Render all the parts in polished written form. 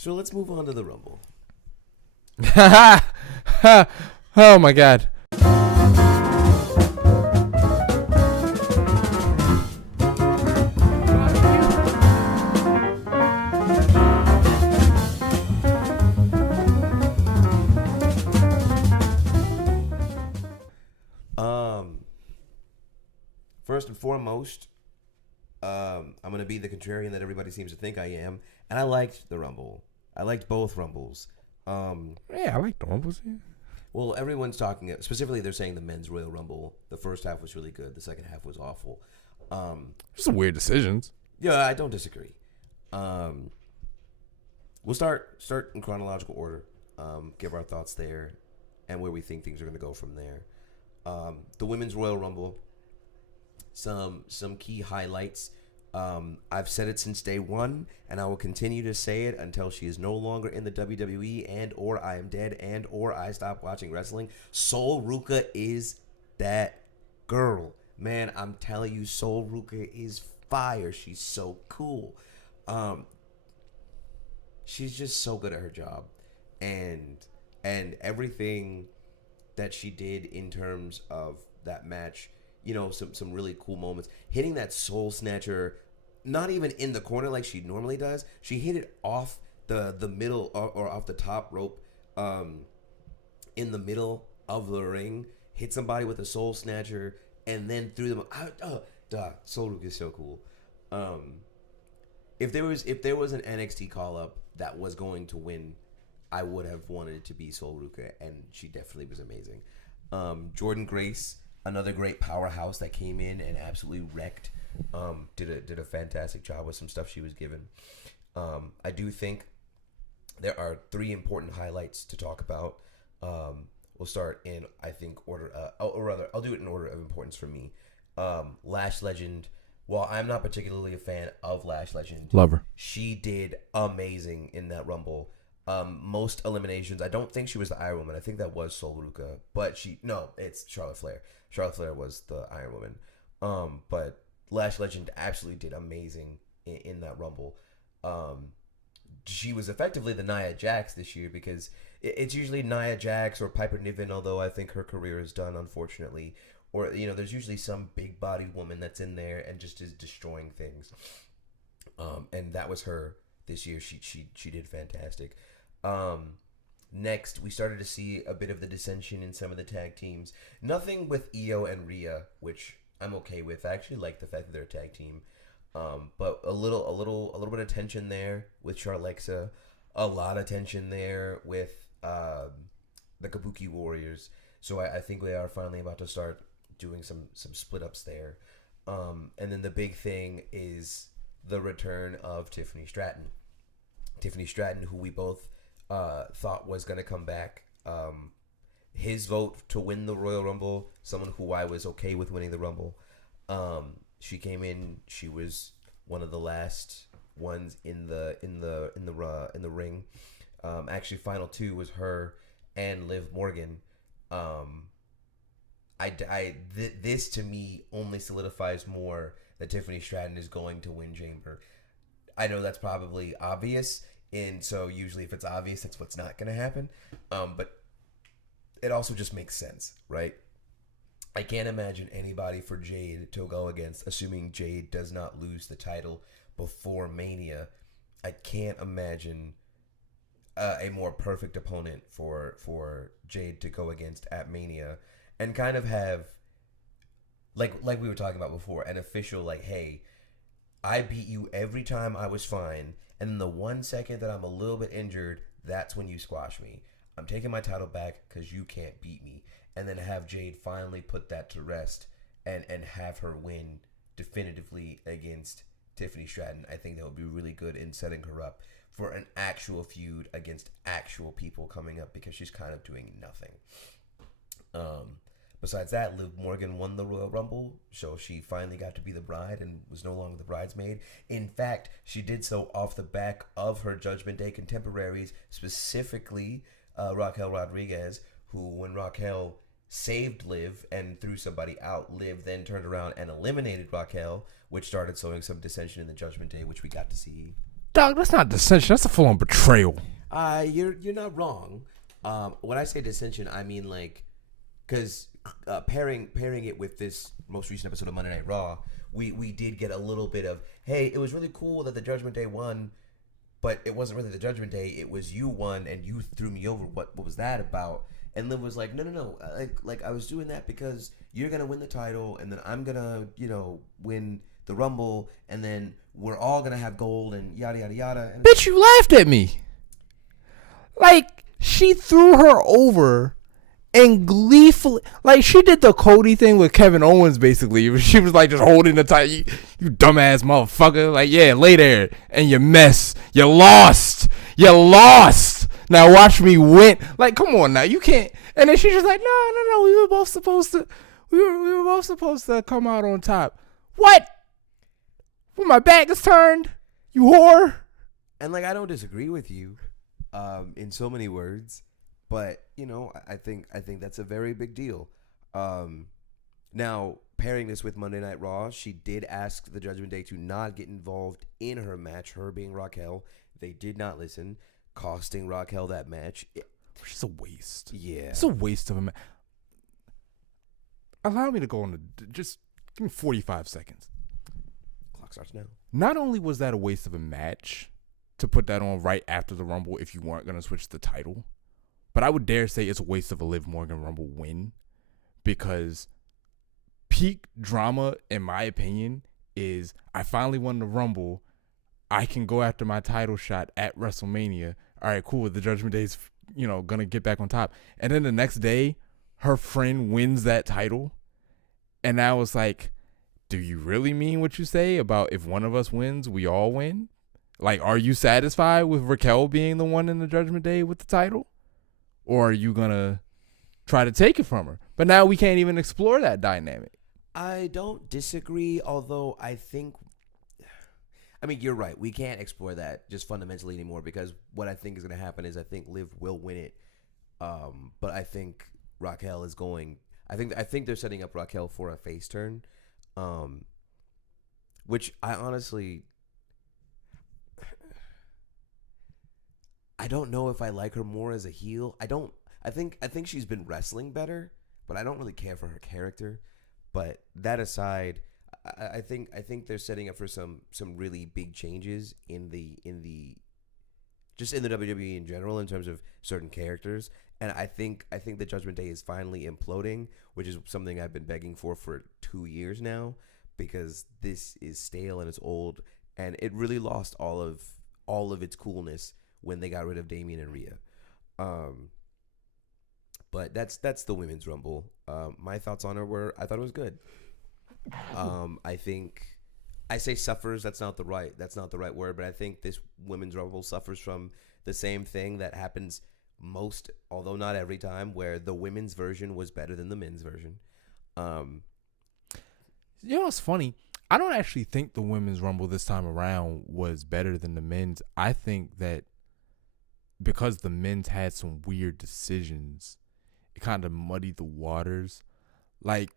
So let's move on to the Rumble. Oh my god. Um, First and foremost, I'm gonna be the contrarian that everybody seems to think I am, and I liked the Rumble. I liked both Rumbles. Um, Yeah, I like the Rumbles. Yeah. well, everyone's talking specifically. They're saying the men's Royal Rumble. The first half was really good. The second half was awful. Um, Just some weird decisions. yeah, I don't disagree. Um, we'll start in chronological order. Give our thoughts there, and where we think things are gonna go from there. The women's Royal Rumble. Some key highlights. I've said it since day one, and I will continue to say it until she is no longer in the WWE and or I am dead and or I stop watching wrestling. Sol Ruka is that girl. Man, I'm telling you, Sol Ruka is fire. She's so cool. Um, she's just so good at her job. And everything that she did in terms of that match, some really cool moments. Hitting that soul snatcher, not even in the corner like she normally does. She hit it off the middle or off the top rope, in the middle of the ring. Hit somebody with a soul snatcher and then threw them out. Soul Luke is so cool. Um, if there was an NXT call up that was going to win, I would have wanted it to be Sol Ruka, and she definitely was amazing. Jordan Grace, another great powerhouse that came in and absolutely wrecked. Did a fantastic job with some stuff she was given. I do think there are three important highlights to talk about. We'll start in, I think, order. Or rather, I'll do it in order of importance for me. Lash Legend. While I'm not particularly a fan of Lash Legend, Lover. she did amazing in that Rumble. Most eliminations, I don't think she was the Iron Woman. I think that was Sol Ruka, but it's Charlotte Flair. Charlotte Flair was the Iron Woman. But Lash Legend absolutely did amazing in that Rumble. She was effectively the Nia Jax this year, because it's usually Nia Jax or Piper Niven, although I think her career is done, unfortunately. Or, there's usually some big-bodied woman that's in there and just is destroying things. And that was her this year. She did fantastic. Next, we started to see a bit of the dissension in some of the tag teams. Nothing with Io and Rhea, which I'm okay with. I actually like the fact that they're a tag team. But a little bit of tension there with Charlexa. A lot of tension there with the Kabuki Warriors. So I think they are finally about to start doing some split ups there. And then the big thing is the return of Tiffany Stratton. Tiffany Stratton, who we both thought was going to come back. His vote to win the Royal Rumble, someone who I was okay with winning the Rumble. She came in. She was one of the last ones in the ring. Actually, final two was her and Liv Morgan. This to me only solidifies more that Tiffany Stratton is going to win Chamber. I know that's probably obvious, and so usually if it's obvious, that's what's not going to happen. But it also just makes sense, right? I can't imagine anybody for Jade to go against, assuming Jade does not lose the title before Mania. I can't imagine a more perfect opponent for Jade to go against at Mania, and kind of have, like we were talking about before, an official, like, hey, I beat you every time I was fine, and then the 1 second that I'm a little bit injured, that's when you squash me. I'm taking my title back because you can't beat me. And then have Jade finally put that to rest and have her win definitively against Tiffany Stratton. I think that would be really good in setting her up for an actual feud against actual people coming up, because she's kind of doing nothing. Besides that, Liv Morgan won the Royal Rumble, so she finally got to be the bride and was no longer the bridesmaid. In fact, she did so off the back of her Judgment Day contemporaries, specifically Raquel Rodriguez, who, when Raquel saved Liv and threw somebody out, Liv then turned around and eliminated Raquel, which started sowing some dissension in the Judgment Day, which we got to see Dog, that's not dissension. That's a full on betrayal. You're not wrong. When I say dissension, I mean like, because pairing it with this most recent episode of Monday Night Raw, we did get a little bit of, hey, it was really cool that the Judgment Day won, but it wasn't really the Judgment Day. It was you won, and you threw me over. What was that about? And Liv was like, no. Like I was doing that because you're gonna win the title, and then I'm gonna, win the Rumble, and then we're all gonna have gold, and yada yada yada. And Bitch, you laughed at me. Like, she threw her over and gleefully, like, she did the Cody thing with Kevin Owens, basically. She was like just holding the title. You dumbass motherfucker. Like, yeah, lay there and you mess. You lost. Now watch me win. Like, come on now. You can't. And then she's just like, no. We were both supposed to. We were both supposed to come out on top. What? When my back is turned, you whore. And like, I don't disagree with you, in so many words, but I think that's a very big deal. Now pairing this with Monday Night Raw, she did ask the Judgment Day to not get involved in her match, her being Raquel. They did not listen, costing Raquel that match. Which is a waste. Yeah, it's a waste of a match. Allow me to go on. Just give me 45 seconds. Clock starts now. Not only was that a waste of a match to put that on right after the Rumble if you weren't going to switch the title, but I would dare say it's a waste of a Liv Morgan Rumble win, because peak drama, in my opinion, is I finally won the Rumble. I can go after my title shot at WrestleMania. All right, cool. The Judgment Day's, going to get back on top. And then the next day, her friend wins that title. And now it's like, do you really mean what you say about if one of us wins, we all win? Like, are you satisfied with Raquel being the one in the Judgment Day with the title? Or are you going to try to take it from her? But now we can't even explore that dynamic. I don't disagree, although you're right. We can't explore that just fundamentally anymore, because what I think is going to happen is I think Liv will win it. But I think Raquel is going. I think they're setting up Raquel for a face turn, which I honestly, I don't know if I like her more as a heel. I think she's been wrestling better, but I don't really care for her character. But that aside, I think they're setting up for some really big changes in the WWE in general in terms of certain characters. And I think the Judgment Day is finally imploding, which is something I've been begging for 2 years now, because this is stale and it's old, and it really lost all of its coolness when they got rid of Damian and Rhea. But that's the Women's Rumble. My thoughts on her were, I thought it was good. I think I say suffers. That's not the right word, but I think this Women's Rumble suffers from the same thing that happens most, although not every time, where the women's version was better than the men's version. What's funny? I don't actually think the Women's Rumble this time around was better than the men's. I think that because the men's had some weird decisions, it kind of muddied the waters. Like,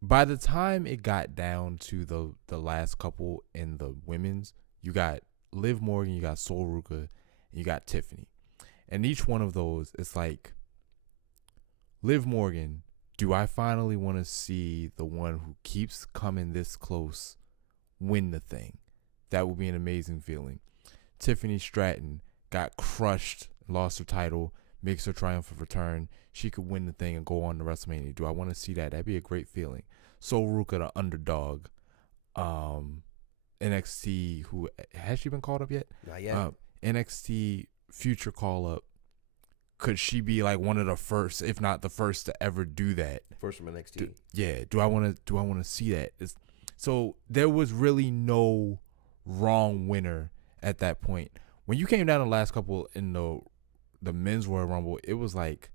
by the time it got down to the last couple in the women's, you got Liv Morgan, you got Sol Ruka, and you got Tiffany. And each one of those, it's like, Liv Morgan, do I finally want to see the one who keeps coming this close win the thing? That would be an amazing feeling. Tiffany Stratton got crushed, lost her title, makes her triumphant return. She could win the thing and go on to WrestleMania. Do I want to see that? That'd be a great feeling. Sol Ruka, the underdog. NXT, who has she been called up yet? Not yet. NXT future call up. Could she be like one of the first, if not the first, to ever do that? First from NXT. Do I want to see that? So there was really no wrong winner at that point. When you came down the last couple in the men's Royal Rumble, it was like,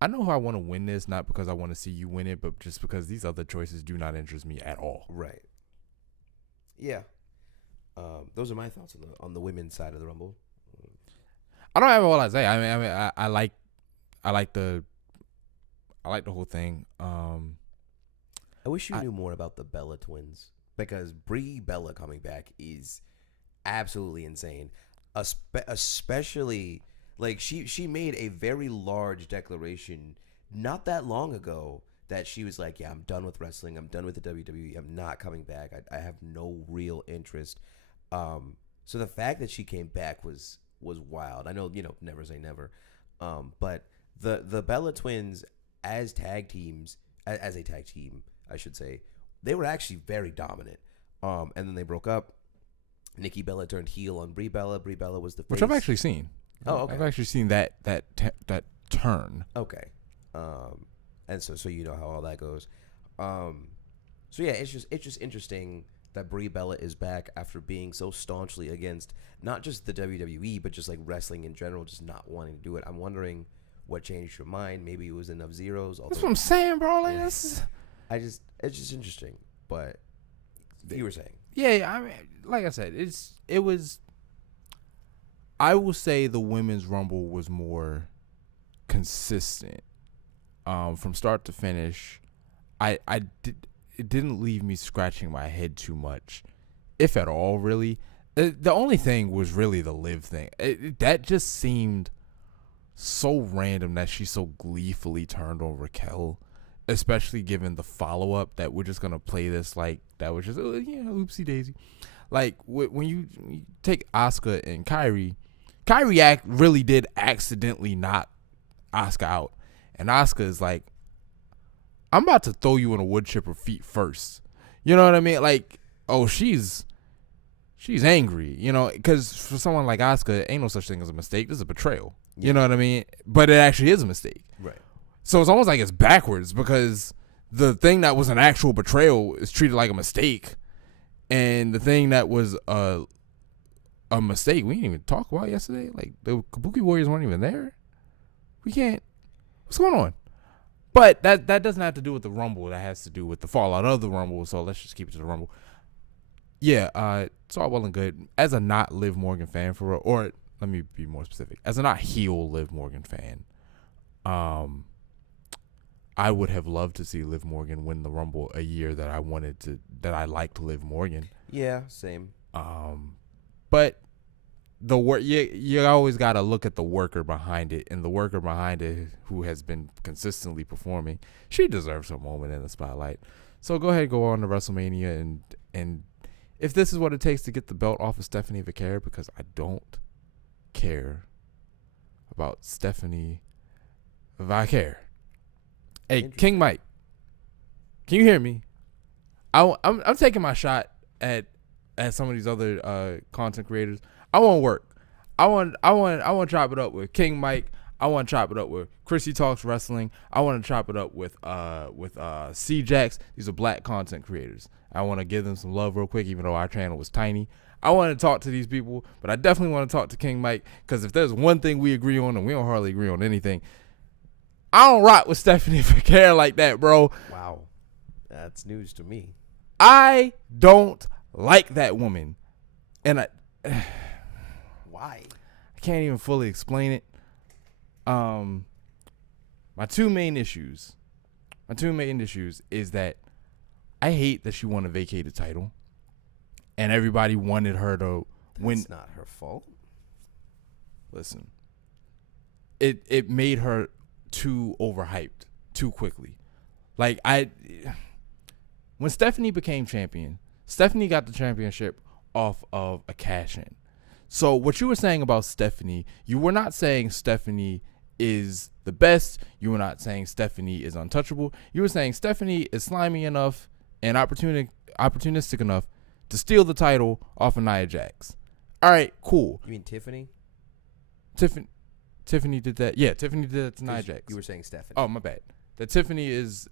I know how I want to win this, not because I want to see you win it, but just because these other choices do not interest me at all. Right. Yeah. Those are my thoughts on the women's side of the Rumble. I don't have a lot to say. I like the whole thing. I wish you knew more about the Bella twins, because Brie Bella coming back is absolutely insane. Especially like she made a very large declaration not that long ago that she was like, "Yeah, I'm done with wrestling. I'm done with the WWE. I'm not coming back. I have no real interest." So the fact that she came back was wild. I know, never say never. But the Bella Twins as tag teams, as a tag team, I should say, they were actually very dominant. And then they broke up. Nikki Bella turned heel on Brie Bella. Brie Bella was the face. Which I've actually seen. Oh, okay. I've actually seen that turn. Okay. And so you know how all that goes. So yeah, it's just interesting that Brie Bella is back after being so staunchly against not just the WWE, but just like wrestling in general, just not wanting to do it. I'm wondering what changed your mind. Maybe it was enough zeros. That's what I'm saying, bro. Like, it's just interesting. But you were saying, yeah, I mean, like I said, it was. I will say the women's rumble was more consistent, from start to finish. It didn't leave me scratching my head too much, if at all, really. The only thing was really the Liv thing. That just seemed so random that she so gleefully turned on Raquel, especially given the follow-up that we're just going to play this like that was just, oopsie daisy. Like, when you take Asuka and Kairi really did accidentally knock Asuka out. And Asuka is like, I'm about to throw you in a wood chipper feet first. You know what I mean? Like, oh, she's angry, because for someone like Asuka, ain't no such thing as a mistake. This is a betrayal. Yeah. You know what I mean? But it actually is a mistake. Right. So it's almost like it's backwards, because the thing that was an actual betrayal is treated like a mistake. And the thing that was a mistake we didn't even talk about yesterday. Like, the Kabuki Warriors weren't even there. We can't. What's going on? But that doesn't have to do with the Rumble. That has to do with the fallout of the Rumble. So let's just keep it to the Rumble. Yeah, it's all well and good. As a not Liv Morgan fan, or let me be more specific. As a not heel Liv Morgan fan, I would have loved to see Liv Morgan win the Rumble a year that I liked Liv Morgan. Yeah, same. But the work, you always got to look at the worker behind it, and the worker behind it, who has been consistently performing, she deserves her moment in the spotlight. So go ahead, go on to WrestleMania, and if this is what it takes to get the belt off of Stephanie Vaquer, because I don't care about Stephanie Vaquer. Hey, King Mike, can you hear me? I'm taking my shot at some of these other content creators. I want work. I want to chop it up with King Mike. I want to chop it up with Chrissy Talks Wrestling. I want to chop it up with C-Jax. These are black content creators. I want to give them some love real quick, even though our channel was tiny. I want to talk to these people, but I definitely want to talk to King Mike, because if there's one thing we agree on, and we don't hardly agree on anything, I don't rock with Stephanie Vaquer like that, bro. Wow. That's news to me. I don't like that woman. And why? I can't even fully explain it. My two main issues is that I hate that she won a vacated title, and everybody wanted her to win. It's not her fault. Listen, it made her too overhyped too quickly. Like, when Stephanie became champion, Stephanie got the championship off of a cash-in. So what you were saying about Stephanie, you were not saying Stephanie is the best. You were not saying Stephanie is untouchable. You were saying Stephanie is slimy enough and opportunistic enough to steal the title off of Nia Jax. All right, cool. You mean Tiffany? Tiffany did that. Yeah, Tiffany did that to Nia Jax. You were saying Stephanie. Oh, my bad. That Tiffany is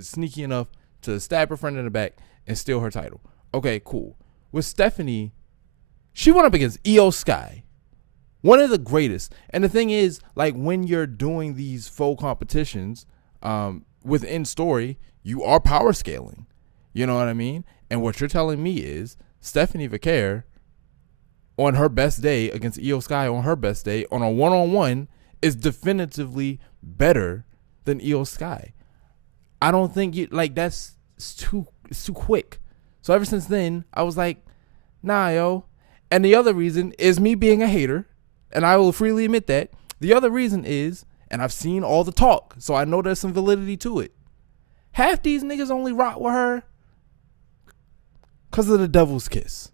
sneaky enough to stab her friend in the back and steal her title. Okay, cool. With Stephanie, she went up against Io Sky, one of the greatest. And the thing is, like, when you're doing these faux competitions within story, you are power scaling. You know what I mean? And what you're telling me is Stephanie Vaquer, on her best day against Io Sky, on her best day, on a one-on-one, is definitively better than Io Sky. I don't think it's too quick. So ever since then, I was like, Nah, yo. And the other reason is me being a hater, and I will freely admit that. The other reason is, and I've seen all the talk, so I know there's some validity to it. Half these niggas only rock with her because of the devil's kiss.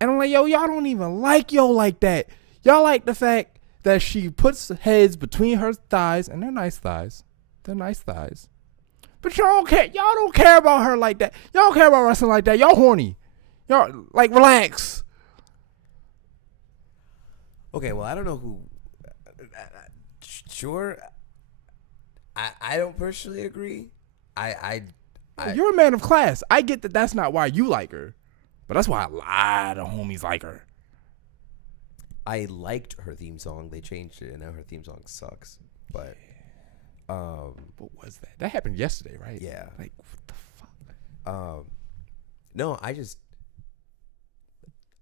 And I'm like, yo, y'all don't even like yo like that. Y'all like the fact that she puts heads between her thighs, and they're nice thighs. They're nice thighs. But y'all don't care. Y'all don't care about her like that. Y'all don't care about wrestling like that. Y'all horny. Y'all, like, relax. Okay, well, I don't know who. Sure, I don't personally agree. You're a man of class. I get that that's not why you like her, but that's why a lot of homies like her. I liked her theme song. They changed it, and now her theme song sucks. But, what was that? That happened yesterday, right? Yeah. Like, what the fuck? No, I just.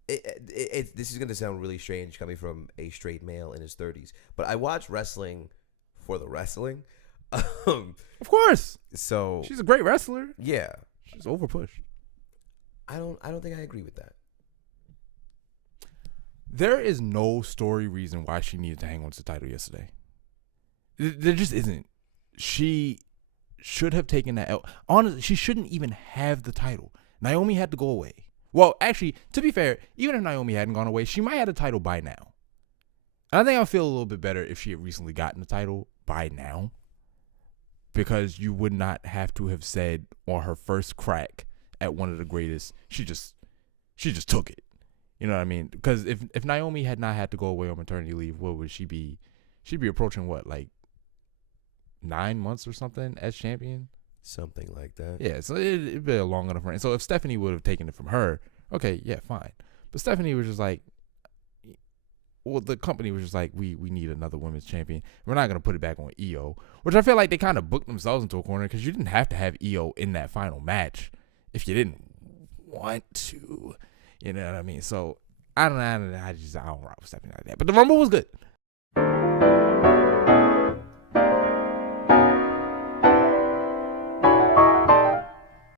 This is gonna sound really strange coming from a straight male in his 30s, but I watch wrestling for the wrestling. Of course. So She's a great wrestler. yeah, She's overpushed. I don't think I agree with that. There is no story reason why she needed to hang on to the title yesterday. There just isn't. She should have taken that L. Honestly, she shouldn't even have the title. Naomi had to go away. Well, actually, to be fair, even if Naomi hadn't gone away, she might have the title by now. And I think I'll feel a little bit better if she had recently gotten the title by now. Because you would not have to have said on her first crack at one of the greatest, she just took it. You know what I mean? Because if Naomi had not had to go away on maternity leave, what would she be? She'd be approaching what, like 9 months or something as champion? Something like that. Yeah, so it'd be a long enough reign. So if Stephanie would have taken it from her, okay, yeah, fine. But Stephanie was just like, well, the company was just like, we need another women's champion. We're not going to put it back on Io, which I feel like they kind of booked themselves into a corner because you didn't have to have Io in that final match if you didn't want to. You know what I mean? So I don't rock with Stephanie like that. But the Rumble was good.